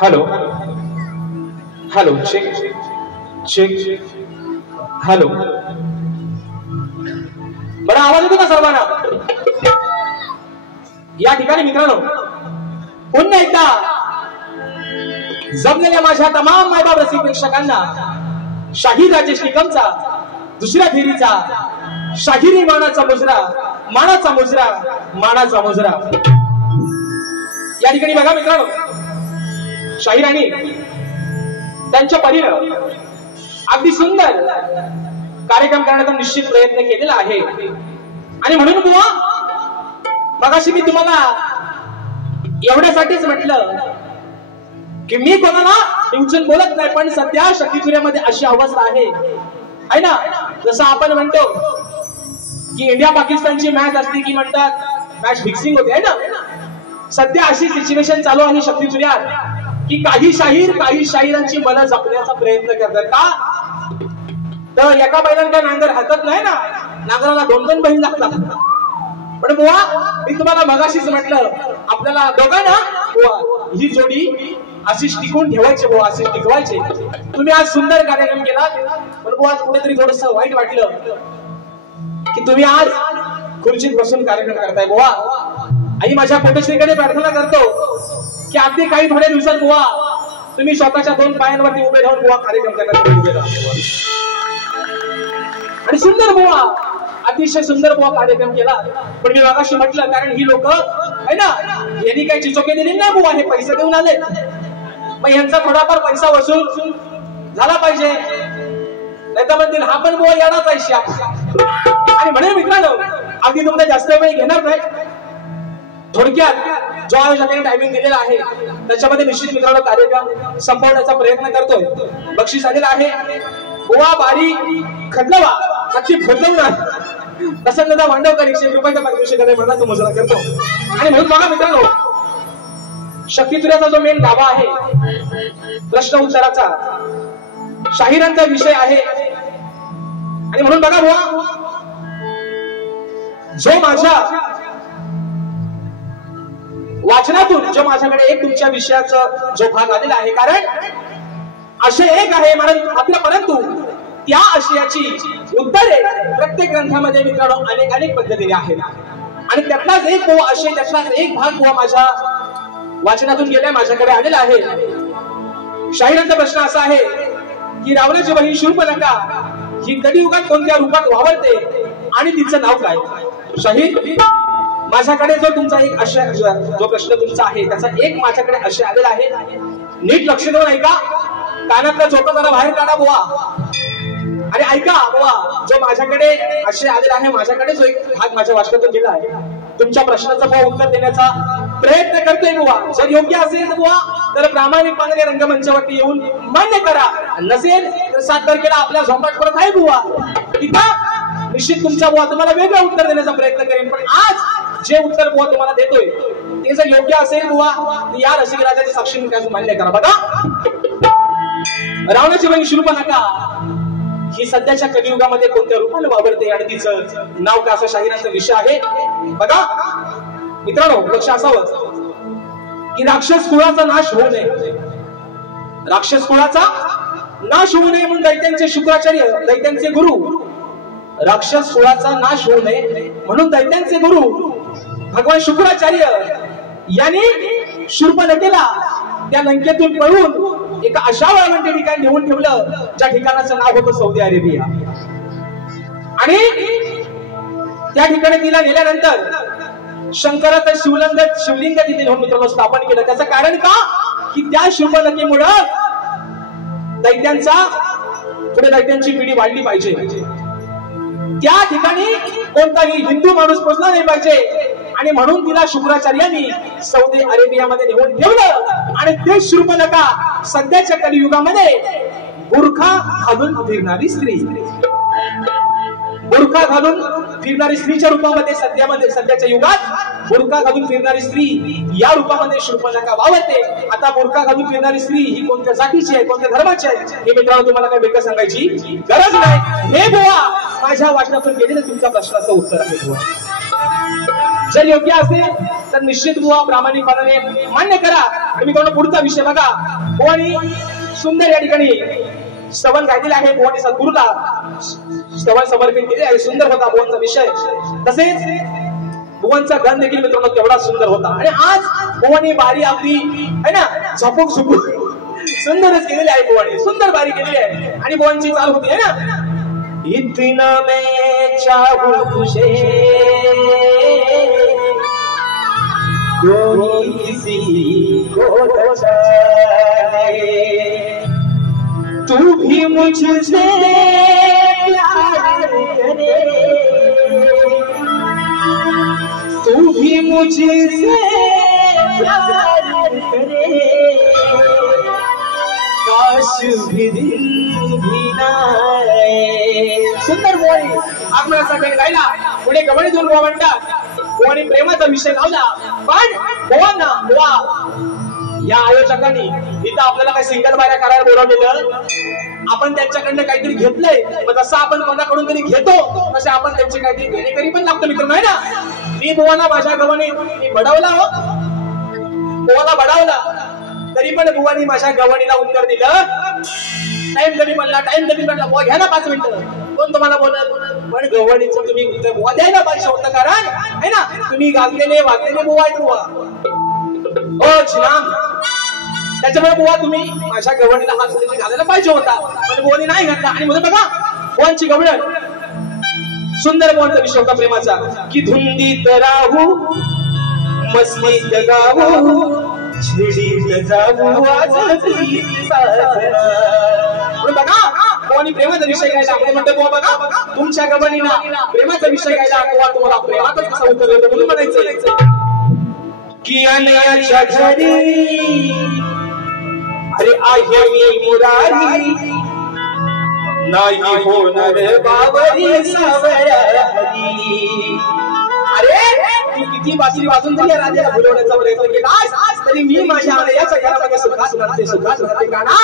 Hello hello check check hello बरं आवाज येतो का सर्वांना? या ठिकाणी मित्रांनो पुन्हा एकदा जमलेल्या माझ्या तमाम मायबाप रसिक प्रेक्षकांना शाहीर राजेश निकमचा दुसऱ्या फेरीचा शाहिरी मानाचा मुजरा मानाचा मुजरा मानाचा मुजरा या ठिकाणी बघा मित्रांनो शाहिरांनी त्यांच्या परीनं अगदी सुंदर कार्यक्रम करण्याचा निश्चित प्रयत्न केलेला आहे आणि म्हणून बुवा मगाशी मी तुम्हाला एवढ्यासाठीच म्हटलं की मी कोणाला उचलून बोलत नाही, पण सध्या शक्तीचुऱ्यामध्ये अशी अवस्था आहे ना, जसं आपण म्हणतो की इंडिया पाकिस्तानची मॅच असते की म्हणतात मॅच फिक्सिंग होते, है ना. सध्या अशी सिच्युएशन चालू आहे शक्तीचुऱ्यात की काही शाहिरांची मनं जपण्याचा प्रयत्न करतात का, तर एका बैलांना काय नांगर हातात नाही ना, नांगराला 2-2 बैल लागतात. पण बुवा मी तुम्हाला मगाशीच म्हटलं आपल्याला दोघांना बुवा ही जोडी अशीच टिकून ठेवायची, बुवा अशीच टिकवायचे. तुम्ही आज सुंदर कार्यक्रम केला, पण बुवा आज कुठेतरी थोडस वाईट वाटलं की तुम्ही आज खुर्चीत बसून कार्यक्रम करताय. बुवा आई माझ्या कोटेश्वरीकडे प्रार्थना करतो की अगदी काही थोड्या दिवसात बुवा तुम्ही स्वतःच्या 2 पायांवरती उभे राहून बुवा कार्यक्रम करण्यासाठी उभे राहा आणि सुंदर बुवा अतिशय सुंदर बुवा कार्यक्रम केला. पण मी मागाशी म्हटलं कारण ही लोक आहे ना यांनी काही चिचोके दिले नाही बुवा, हे पैसे देऊन आले, मग यांचा थोडाफार पैसा वसूल झाला पाहिजे, नाही तर म्हणतील हा पण बुवा येणार पैसे. आणि म्हणून मित्रांनो अगदी तुमचा जास्त वेळ घेणार नाही, थोडक्यात जो आयोजकांनी टायमिंग दिलेला आहे त्याच्यामध्ये निश्चित मित्रांनो कार्यक्रम संपवण्याचा प्रयत्न करतोय. बक्षीस आलेला आहे बुवा बारी खदलवा हत्ती फोडलवणार प्रसन्नता वांडवकर 101 रुपयाचा पारितोषिकाने मला तो मुजरा करतो. आणि म्हणून बघा मित्रांनो शक्तीचुऱ्याचा जो मेन गाभा आहे प्रश्न उत्तराचा शाहिरांचा विषय आहे. आणि म्हणून बघा बुवा जो माझ्या वाचनातून जो माझ्याकडे एक तुमच्या विषयाचा जो भाग आलेला आहे, कारण आशय एक आहे मात्र परंतु त्या आशयाची उत्तरे प्रत्येक ग्रंथामध्ये मित्रांनो अनेक पद्धतीने आहेत आणि त्यातलाच एक आशय त्यातलाच एक भाग माझ्या वाचनातून गेलाय, माझ्याकडे आलेला आहे. शाहिरांचा प्रश्न असा आहे की रावणाची बहीण शूर्पणखा ही कलियुगात कोणत्या रूपात वावरते आणि तिचं नाव काय? शाहीर माझ्याकडे जो तुमचा एक आशय जो प्रश्न तुमचा आहे त्याचा एक माझ्याकडे आशय आलेला आहे, नीट लक्ष देऊन ऐका, कानातला झोका जरा बाहेर काढा बुवा आणि ऐका बुवा. जो माझ्याकडे आशय आलेला आहे, माझ्याकडे जो एक भाग माझ्या वाचनातून गेला आहे, तुमच्या प्रश्नाचं बुवा उत्तर देण्याचा प्रयत्न करतोय बुवा. जर योग्य असेल बुवा तर प्रामाणिकपणे रंगमंचावरती येऊन मान्य करा, नसेल तर 7 तारखेला आपल्या झोपाट परत आहे बुवा, ठीक आहे. निश्चित तुमचा बुवा तुम्हाला वेगळं उत्तर देण्याचा प्रयत्न करेन. पण आज जे उत्तर बुवा तुम्हाला देतोय ते जर योग्य असेल बुवा या रसिकराजाची साक्षी मान्य करा. बघा, रावणाची बहीण शूर्पणखा ही सध्याच्या कलियुगामध्ये कोणत्या रूपाने वावरते आणि तिचं नाव का असं शाहिरांचा विषय आहे. बघा मित्रांनो, लक्ष असावं की राक्षस कुळाचा नाश होऊ नये, राक्षस कुळाचा नाश होऊ नये म्हणून दैत्यांचे शुक्राचार्य, दैत्यांचे गुरु, राक्षस कुळाचा नाश होऊ नये म्हणून दैत्यांचे गुरु भगवान शुक्राचार्य यांनी शूर्पणखेला त्या लंकेतून पळून एका अशा वाळवंटी ठिकाणी नेऊन ठेवलं ज्या ठिकाणाचं नाव होतं सौदी अरेबिया. आणि त्या ठिकाणी तिला नेल्यानंतर शंकराचं शिवलिंग तिथे नेऊन मित्रांनो स्थापन केलं. त्याचं कारण का, की त्या शूर्पणखेमुळं दैत्यांची पिढी वाढली पाहिजे. त्या ठिकाणी कोणताही हिंदू माणूस पोचला नाही पाहिजे आणि म्हणून तिला शुक्राचार्यांनी सौदी अरेबियामध्ये नेऊन ठेवलं. आणि ते शूर्पणखा सध्याच्या कलियुगामध्ये बुरखा घालून फिरणारी स्त्री, बुरखा घालून फिरणारी स्त्रीच्या रूपामध्ये सध्याच्या युगात बुरखा घालून फिरणारी स्त्री या रूपामध्ये शूर्पणखा वावरते. आता बुरखा घालून फिरणारी स्त्री ही कोणत्या जातीची आहे, कोणत्या धर्माची आहे हे मित्रांनो तुम्हाला काही वेगळं सांगायची गरज नाही. हे बुवा माझ्या वाचनातून गेलेलं तुमच्या प्रश्नाचं उत्तर आहे. बुवा जर योग्य असेल तर निश्चित बुवा प्रामाणिकपणाने मान्य करा. आणि मित्रांनो पुढचा विषय बघा, बुवानी सुंदर या ठिकाणी स्तवन गायलेले आहे. बुवानी सद्गुरूला स्तवन समर्पित केले आहे. सुंदर होता बुवांचा विषय, तसेच बुवांचा गण देखील मित्रांनो तेवढा सुंदर होता. आणि आज बुवानी बारी आपली है ना झोपूक सुंदरच केलेली आहे. बुवानी सुंदर बारी केलेली आहे आणि बुवांची चाल होती है ना, इतना मैं चाहूं तुझे कोई किसी को न चाहे, तू भी मुझसे प्यार करे, तू भी मुझसे प्यार करे, काश भी दिल भी ना. सुंदर बोली आत्मरसाकडे गायला. पुढे गवळी दोन बुवा म्हणतात, बुवानी प्रेमाचा विषय लावला. पण बुवांना बुवा या आयोजकांनी इथं आपल्याला काही सिंगल बाऱ्या करायला बोलावलेलं, आपण त्यांच्याकडनं काहीतरी घेतलंय. मग जसं आपण कोणाकडून तरी घेतो तसे आपण त्यांचे काहीतरी घेणेकरी पण लागतो मित्रांनो, आहे ना. मी बुवाला माझ्या गव्हाने बडवला, हो बुवाला बडवला, तरी पण बुवानी माझ्या गव्हाणीला उत्तर दिलं. टाइम कमी पडला, टाइम कमी पडला, बुवा घ्या ना 5 मिनिटं. कोण तुम्हाला बोलत, पण गव्हाणीचं तुम्ही उत्तर बुवा द्यायला पाहिजे होतं, कारण आहे ना तुम्ही गाजलेले वागलेले बुवा आहेत बुवा. हो छान, त्याच्यामुळे बुवा तुम्ही माझ्या गव्हाणीला हात घालायला पाहिजे होता, पण बुवानी नाही घातला. आणि म्हणून बघा बुवांची गवळण सुंदर बुवांचा विषय होता प्रेमाचा, की धुंदीत राहू मस्तीत गावू छिडीत जाऊ बघा. बुवानी प्रेमाचा विषय घ्यायला आपण म्हणतो बुवा बघा तुमच्या गवळणीला प्रेमाचा विषय घ्यायला बुवा तुम्हाला प्रेमातच कसं उत्तर देतो म्हणून म्हणायचं की अनयाच्या घरी अरे आहे मी मुरारी नाही होणार बावरी सावरी. अरे तू किती बासरी वाजून तरी राजाला बोलवण्याचा प्रयत्न केलास तरी मी माझ्या अनयाच्या घरामध्ये सुखास राहते गाणा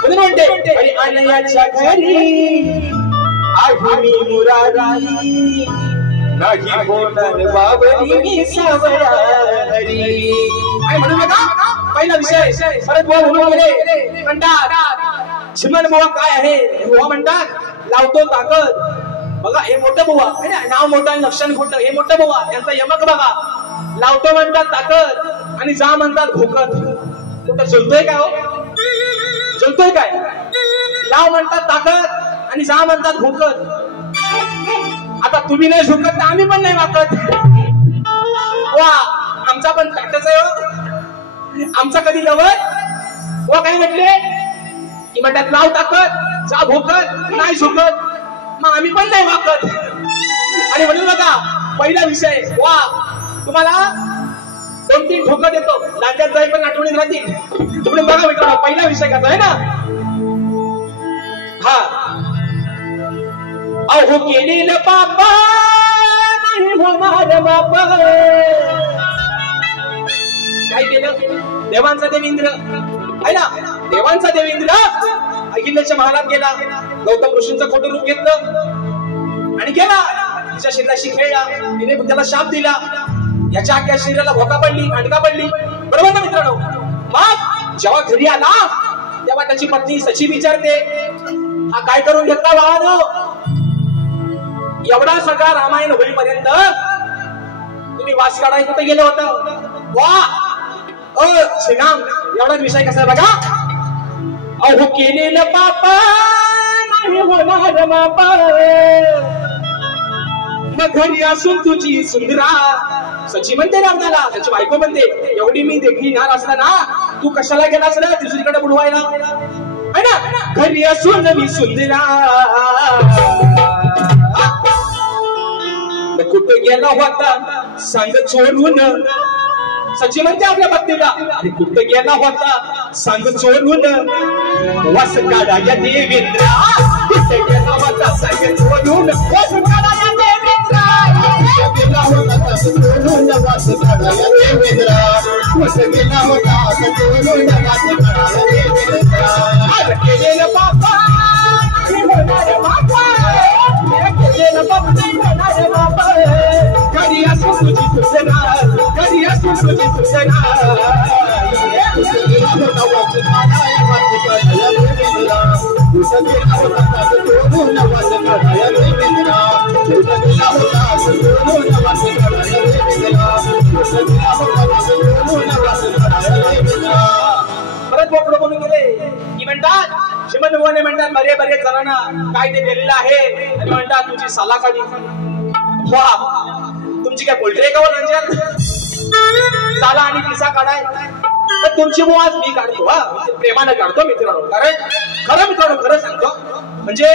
म्हणून म्हणते अरे अनयाच्या घरी आहे मी मुरारी नाही होणार बावरी मी सावरी. म्हणून बघा पहिला विषय परत बुवा म्हणून गेले म्हणतात चिमण बुवा काय आहे. बुवा म्हणतात लावतो ताकद. बघा हे मोठं बुवा आहे ना, नाव मोठं आणि लक्षण खोटं, हे मोठं बुवा यांचा यमक बघा. लावतो म्हणतात ताकद आणि जा म्हणतात भोकत. कुठं झुलतोय काय, हो झुलतोय काय. लाव म्हणतात ताकद आणि जा म्हणतात भोकत. आता तुम्ही नाही झुकत तर आम्ही पण नाही वाकत. वा आमचा पण ताकदच आहे, आमचा कधी लवत वा काय म्हटले की म्हणतात लाव ताकद जा भोकत नाही झुकत, मग आम्ही पण नाही वाकत. आणि म्हणून बघा पहिला विषय वा तुम्हाला 2-3 ठोकत येतो लांड्यात जाई पण आठवणीत राहतील. तुम्ही बघा मित्रांनो पहिला विषय का आहे ना, हा अहो केलेलं पापा नाही होणार बाप. काय केलं? देवांचा देवेंद्र आहे ना, देवांचा देवेंद्र अहिल्याच्या महालात गेला, गौतम ऋषींचं खोटं रूप घेतलं आणि गेला तिच्या शरीराशी खेळला. तिने त्याला शाप दिला, याच्या अख्ख्या शरीराला भोका पडली, अंडका पडली. बरोबर ना मित्रांनो? मग जेव्हा घरी आला तेव्हा त्याची पत्नी सची विचारते, हा काय करून घेतला बाळानो? एवढा सगळा रामायण होईपर्यंत तुम्ही वास काढाय कुठे गेलं होतं? वा श्रीराम, एवढाच विषय कसा बघा. अहो केलेलं पाप नाही होणार बाप, मग घरी असून तुझी सुंदरा. सची म्हणते रामदाला, त्याची बायको म्हणते, एवढी मी देखील असताना तू कशाला गेलास ना दुसरीकडे बुडवायला, है ना? घरी असून मी सुंदरा कुठे गेला होता सांग चोरून. सची म्हणते आपल्या पत्नीला, अरे कुठे गेला होता सांग चोरून, वास काढा या देवेंद्रा. कुठे गेला होता सांग चोरून, वास काढा या देवेंद्रा. गेला होता चोरून, वास काढा या देवेंद्रा. वास गेला होता चोरून, वास काढा या देवेंद्रा. अरे केलेलं बापा नाही होणार बापा, केलेलं बापा नाही होणार बापा. घरी असून तुझी सुंदरा, घरी असून तुझी सुंदरा. गेला होता वास काढा या देवेंद्रा. गेला होता चोरून, वास काढा या देवेंद्रा. गेला होता चोरून, वास काढा या देवेंद्रा. गेला होता चोरून, वास काढा या देवेंद्रा. परत बोकडं बोलून गेले की म्हणतात, श्रीमंत भगवान म्हणतात, बरेच जणांना काय ते दिलेलं आहे आणि म्हणतात तुझी साला काढी. वा, तुमची काय पोल्ट्री आहे का म्हणजे साला आणि पिसा काढाय? तर तुमची मुळाच मी काढतो, हा प्रेमानं काढतो मित्रांनो. कारण खरं मित्रांनो, खरं सांगतो म्हणजे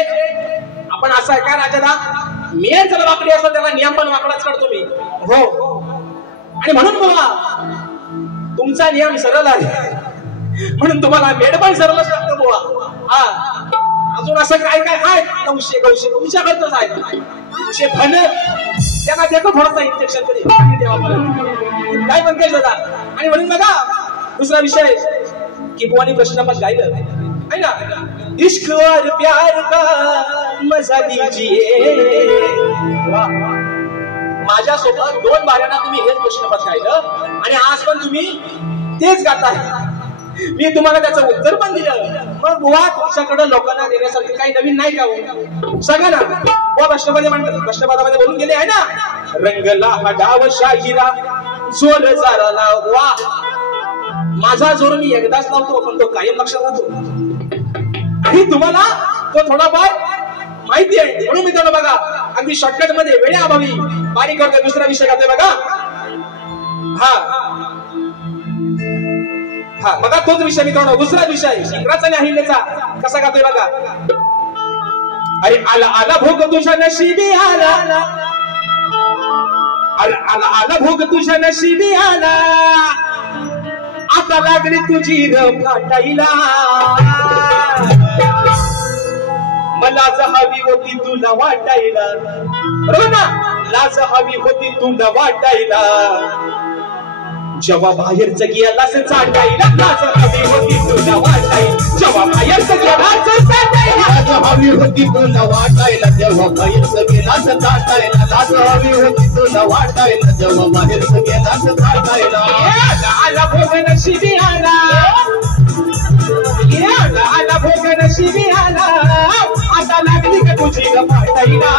आपण असं आहे का राजादा, मी जर वाकडी असतो त्याला नियम पण वाकडाच काढतो मी. हो, आणि म्हणून बघा तुमचा नियम सरळ आहे म्हणून तुम्हाला मेड पण सरळच लागतं बुवा. हा, अजून असं काय काय आहे नऊशे गौशे तुमच्याकडच आहे. भन त्यांना देतो थोडासा इंजेक्शन तरी काय पण केलं दादा. आणि म्हणून बघा दुसरा विषय की बुवानी प्रश्न पण गायलं है ना, इश्क और प्यार का मजा दीजिए. माझ्यासोबत 2 बाऱ्यांना तुम्ही हेच प्रश्नपत्र गायलं आणि आज पण तुम्ही तेच गाताय. मी तुम्हाला त्याचं उत्तर पण दिलं. मग बुवा तुमच्याकडे लोकांना देण्यासारखं काही नवीन नाही का? सगळं ना बुवा प्रश्नपदे म्हणतात, प्रश्नपदामध्ये बोलून गेले आहे ना, रंगला हा डाव शाहिरा जोर जाराला. वा, माझा जोर मी एकदाच लावतो पण तो कायम लक्षात राहतो आणि तुम्हाला तो थोडाफार माहिती आहे. म्हणून मी त्याला बघा अगदी शॉर्टकट मध्ये वेळेअभावी बारीक करतोय. दुसरा विषय घातोय बघा. हा बघा तोच विषय मित्रांनो. दुसरा विषय इंग्रज आणि अहिल्याचा कसा गातोय बघा. अरे आला आला भोग तुझ्या नशिबी आला, अरे आला आला भोग तुझ्या नशिबी आला. आता लागली तुझी र फाटायला. मला हवी होती तुला वाटायला. बरोबर ना, लाज हवी होती तुला वाटायला. जेव्हा बाहेरच गेलास चाटायला. लाज हवी होती तुला वाटायला. जेव्हा बाहेरच गेलास चाटायला. लाज हवी होती तुला वाटायला. जेव्हा बाहेरच गेलास चाटायला. लाज हवी होती तुला वाटायला. जेव्हा बाहेरच गेलास चाटायला. आला भोग नशिबी आला, आला भोग नशिबी आला. आता लागली का तुझी ग फाटायला.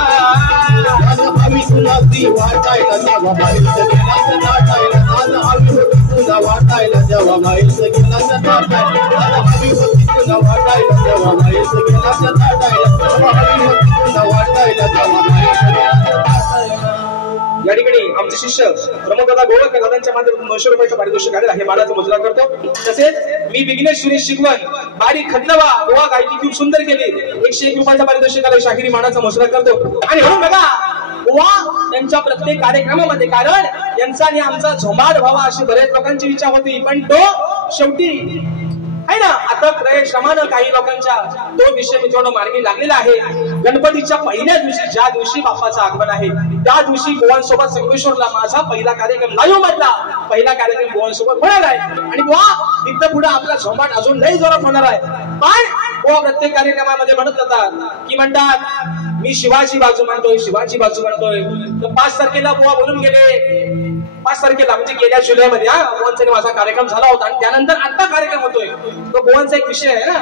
लाज हवी तुला ती वाटायला. जेव्हा बाहेरच गेलास चाटायला. लाज हवी होती तुला वाटायला. जेव्हा बाहेरच गेलास चाटायला. लाज हवी होती तुला वाटायला. जेव्हा बाहेरच गेलास चाटायला. जेव्हा हवी होती तुला वाटायला. जेव्हा बाहेरच गेलास चाटायला. या ठिकाणी आमचे शिष्य प्रमोददादा गोळक दादांच्या माध्यमातून 900 रुपयाचं पारितोषिक आलेलं आहे. मानाचा मुजरा करतो. तसेच मी विघ्नेश सुरेश शिकवण बारीक खदनवा गोवा गायकी खूप सुंदर केली. 101 रुपयाचा पारितोषिक आलं. शाहिरी मानाचा मुजरा करतो. आणि म्हणून बघा गोवा त्यांच्या प्रत्येक कार्यक्रमामध्ये, कारण यांचा आणि आमचा झोमाड व्हावा अशी बरेच लोकांची इच्छा होती, पण तो शेवटी आहे ना. आता श्रमानं काही लोकांच्या तो विषय मित्रांनो मार्गी लागलेला आहे. गणपतीच्या पहिल्या दिवशी ज्या दिवशी बाप्पाचं आगमन आहे त्या दिवशी बुवांसोबत संगमेश्वरला माझा पहिला कार्यक्रम लाईव्ह मधला पहिला कार्यक्रम बुवांसोबत होणार आहे. आणि बुवा तिथं पुढे आपला झोमाट अजून लई जोरात होणार आहे. पण बुवा प्रत्येक कार्यक्रमामध्ये म्हणत जातात की म्हणतात मी शिवाची बाजू मांडतोय, शिवाची बाजू मांडतोय. तर 5 तारखेला बुवा बोलून गेले, 5 तारखेला म्हणजे गेल्या जुलैमध्ये बुवांचा माझा कार्यक्रम झाला होता. आणि त्यानंतर आता कार्यक्रम होतोय. तो बुवांचा एक विषय आहे ना,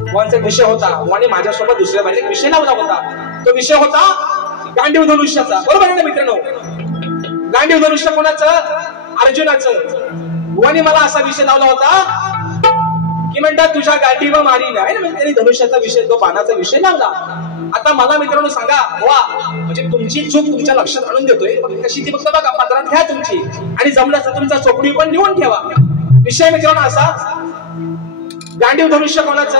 बुवांचा एक विषय होता. बुवाने माझ्यासोबत दुसऱ्या बाजूला एक विषय लावला होता. तो विषय होता गांडीव धनुष्याचा. बरोबर आहे ना मित्रांनो. गांडीव धनुष्य कोणाचं? अर्जुनाचं. बुवाने मला असा विषय लावला होता की म्हणतात तुझ्या गांडीव मारी नाही ना. त्यांनी धनुष्याचा विषय, तो बाणाचा विषय लावला. आता मला मित्रांनो सांगा बुवा, म्हणजे तुमची चूक तुमच्या लक्षात आणून देतोय, कशी ती फक्त बघा पत्रात घ्या तुमची आणि जमल्यास तुमचा चोपडी पण लिहून ठेवा. विषय मित्रांनो असा, गांडीव धनुष्य कोणाचं?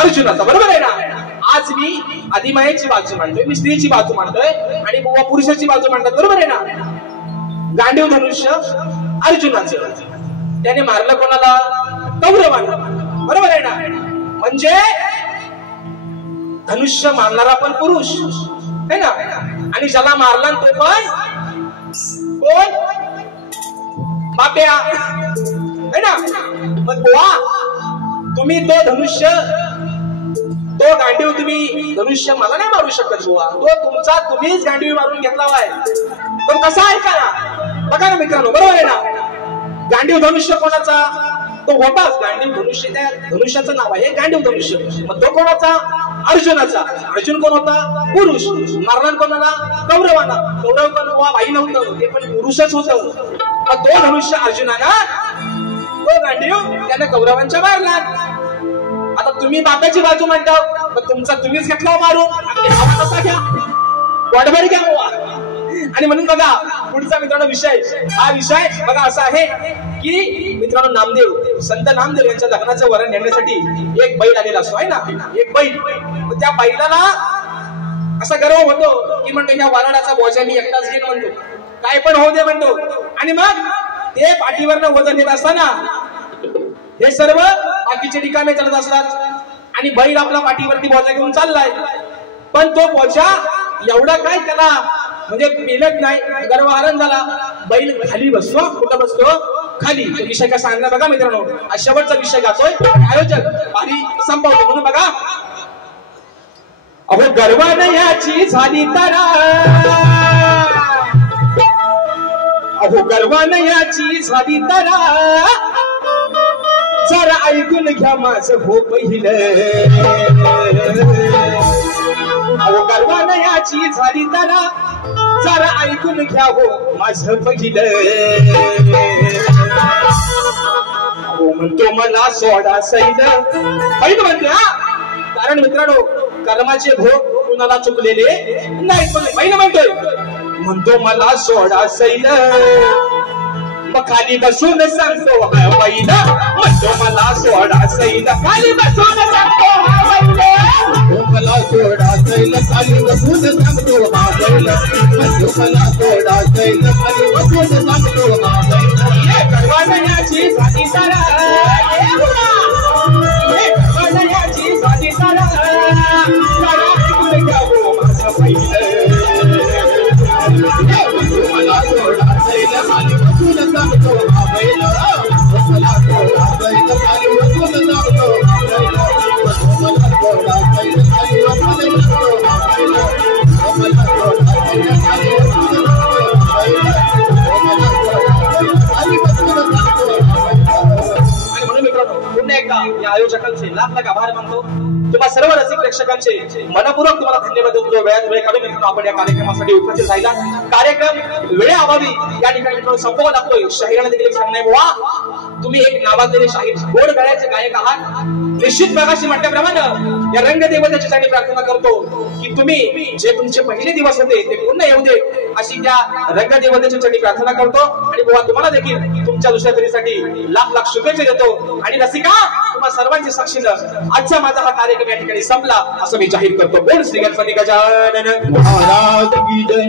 अर्जुनाचा. बरोबर आहे ना. आज मी आदिमायेची बाजू मांडतोय, मी स्त्रीची बाजू मांडतोय आणि बुवा पुरुषाची बाजू मांडतात. बरोबर आहे ना. गांडीव धनुष्य अर्जुनाचं. त्याने मारलं कोणाला? कौरवांना. बरोबर आहे ना. म्हणजे धनुष्य मारणारा पण पुरुष है ना, आणि ज्याला मारला तो पण कोण? बाप्या है ना. मग बुवा तुम्ही तो धनुष्य, तो गांडीव तुम्ही धनुष्य मला नाही मारू शकत बुवा. तो तुमचा तुम्हीच गांडीव मारून घेतला आहे. पण कसा आहे का? बघा ना मित्रांनो. बरोबर आहे ना. गांडीव धनुष्य कोणाचा? तो होताच गांडीव धनुष्य. त्या धनुष्याचं नाव आहे गांडीव धनुष्य. मग तो कोणाचा? अर्जुनाचा. अर्जुन कोण होता? पुरुष. मारणार कोणाला? कौरवांना. कौरव पण बुवा बाई नव्हतं, ते पण पुरुषच होतं. मग तो धनुष्य अर्जुनाला, तो गांडीव त्याने कौरवांच्या मारला. आता तुम्ही बापाची बाजू म्हणता, मग तुमचा तुम्हीच घेतला मारून. हवा कसा घ्या, वाटभर घ्या बुवा. आणि म्हणून बघा पुढचा मित्रांनो विषय, हा विषय बघा असा आहे की मित्रांनो नामदेव, संत नामदेव यांच्या लग्नाचं वरण घेण्यासाठी एक बैल आलेला असतो आहे ना. एक बैल. त्या बैलाला असा गर्व होतो की म्हणतो ह्या वराडाचा बोजा मी एकटाच घेईन म्हणतो, काय पण होऊ दे म्हणतो. आणि मग ते पाठीवरनं वजन येत असताना हे सर्व बाकीचे रिकामे चालत असतात आणि बैल आपला पाठीवरती बोजा घेऊन चाललाय. पण तो बोजा एवढा काय त्याला म्हणजे पेलत नाही, गर्वहरण झाला. बैल खाली बसतो. कुठं बसतो? खाली. विषय कसा आणला बघा मित्रांनो. शेवटचा विषय गातोय आयोजक भारी संपवतो. म्हणून बघा, अहो गर्वानं याची झाली तरा, अहो गर्वानं याची झाली तरा, जरा ऐकून घ्या माझं हो पहिलं. अहो गर्वानं याची झाली तरा, जरा ऐकून घ्या हो माझं पहिलं. हो म्हणतो मला सोडा सैल. पहिलं म्हणतो हा, कारण मित्रांनो कर्माचे भोग कुणाला चुकलेले नाही. पहिलं म्हणतोय, म्हणतो मला सोडा सैल, मग खाली बसून सांगतो हा बैल. म्हणतो मला सोडा सैल, खाली बसून सांगतो हा बैल. मला सोडा सैल, खाली बसून सांगतो हा बैल. म्हणतो मला सोडा सैल, खाली बसून सांगतो हा बैल. गर्वानयाची झाली तारा, गर्वानयाची झाली तारा, तारा ऐकून घ्या हो माझं पहिलं. मला सोडा सैल, खाली बसून सांगतो हा बैल. मला सोडा सैल, खाली बसून सांगतो हा बैल. मला सोडा सैल, खाली बसून सांगतो हा बैल. मला सोडा सैल, खाली बसून सांगतो हा बैल. मला सोडा सैल, खाली बसून सांगतो हा बैल. आणि म्हणून मित्रांनो पुन्हा एकदा या आयोजकांचे लाख लाख आभार मानतो. तुम्हा सर्व रसिक प्रेक्षकांचे मनपूर्वक तुम्हाला धन्यवाद देतो. वेळात वेळ काढून मित्रांनो आपण या कार्यक्रमासाठी उपस्थित राहिला. कार्यक्रम वेळेअभावी या ठिकाणी मित्रांनो संपवा लागतोय. शाहिराने देखील सांगणे बुवा, तुम्ही एक नावाजलेले शाहीर, गोड गळ्याचे गायक आहात. निश्चित प्रकाशी म्हटल्याप्रमाणे या रंगदेवतेच्या ठिकाणी प्रार्थना करतो की तुम्ही जे तुमचे पहिले दिवस होते ते पुन्हा येऊ दे, अशी त्या रंगदेवतेच्या ठिकाणी प्रार्थना करतो. आणि बुवा तुम्हाला देखील तुमच्या दुसऱ्या तरीसाठी लाख लाख शुभेच्छा देतो. आणि रसिका तुम्हा सर्वांच्या साक्षीनं आजचा माझा हा कार्यक्रम या ठिकाणी संपला असं मी जाहीर करतो. बोल श्री गणपती गजानन महाराज की जय.